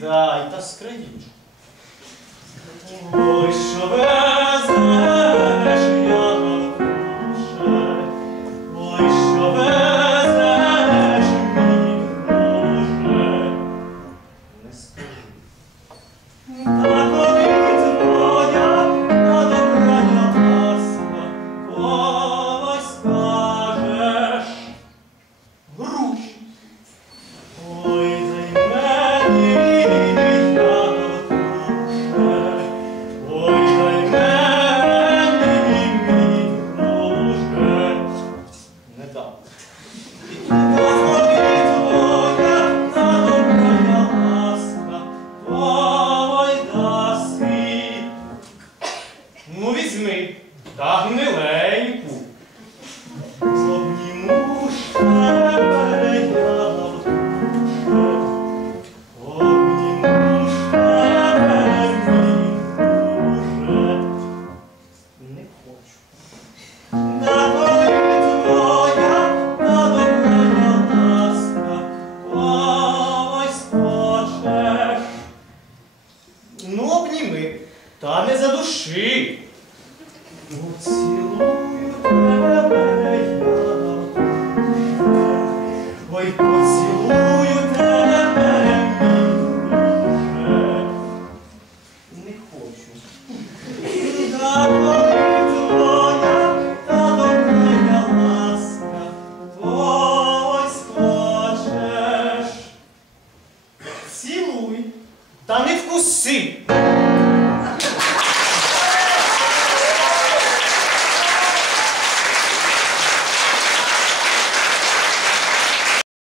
Сідай та скриніш. Та гниленьку. Обніму ж тебе, ягодкуше, обніму ж тебе, мій друже. Не хочу. На горі твоя, та добрая ласка, ой, скочеш. Ну, обніми, та не задуши. Поцілую тебе, ягодкуше, ой, поцілую тебе. Не хочу. Та твоя, та добрая ласка, скочеш. Цілуй, та не вкуси.